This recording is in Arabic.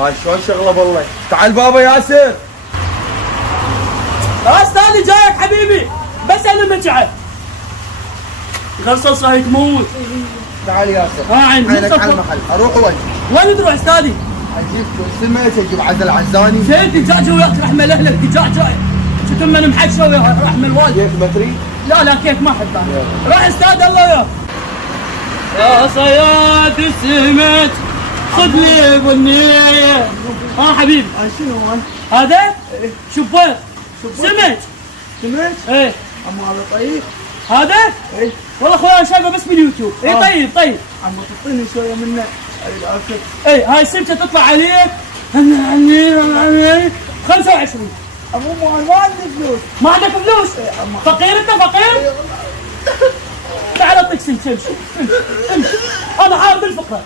هاي شلون شغله بالله. تعال بابا ياسر. استاذي جايك حبيبي، بس انا متعب. غرصه هيك تموت. تعال ياسر. عينك على المحل اروح وين؟ وين تروح استاذي؟ اجيب سمك، اجيب عزل عزاني. زين دجاج وياك رحمه لاهلك، دجاج جاي. شو تم محشى ويا رحمه الوالد. كيك بتري؟ لا كيك ما احب انا. روح استاذ الله وياك. يا صياد السمك خذ لي بنيه. حبيبي. شنو هاي؟ هذا؟ شبيط. سمك. سمك؟ ايه. اما هذا طيب؟ هذا؟ ايه. والله اخويا شايفه بس باليوتيوب. اي طيب. عم تعطيني شويه منه. اي هاي السمكه تطلع عليك 25. ابو ما عندي فلوس. ما عندك فلوس؟ فقير انت فقير؟ تعال اعطيك سمكه، امشي انا حارب الفقره.